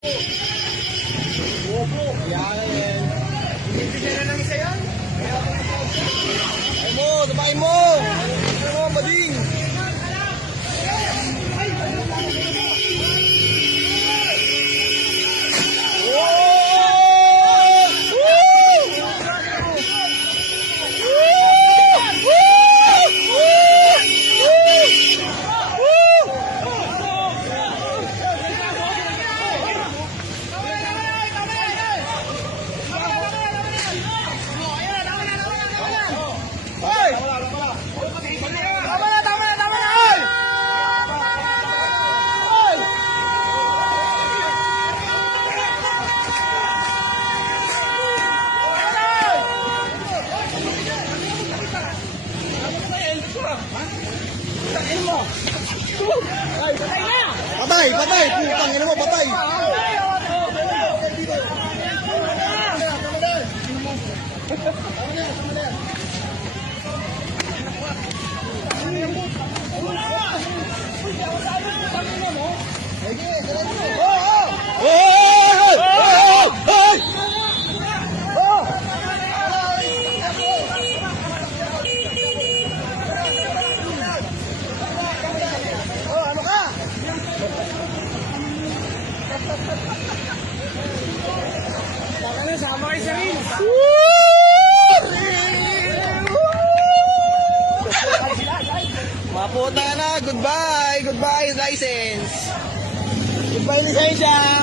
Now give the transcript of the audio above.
Opo, yan. Bibigyan na ng isa yan. Ay mo, tapain mo. Ano mo, bading. Patay, patay, putang ina mo, patay. Sama kayo sa rin. Maputa na. Goodbye. Goodbye, license. Goodbye, lisensya.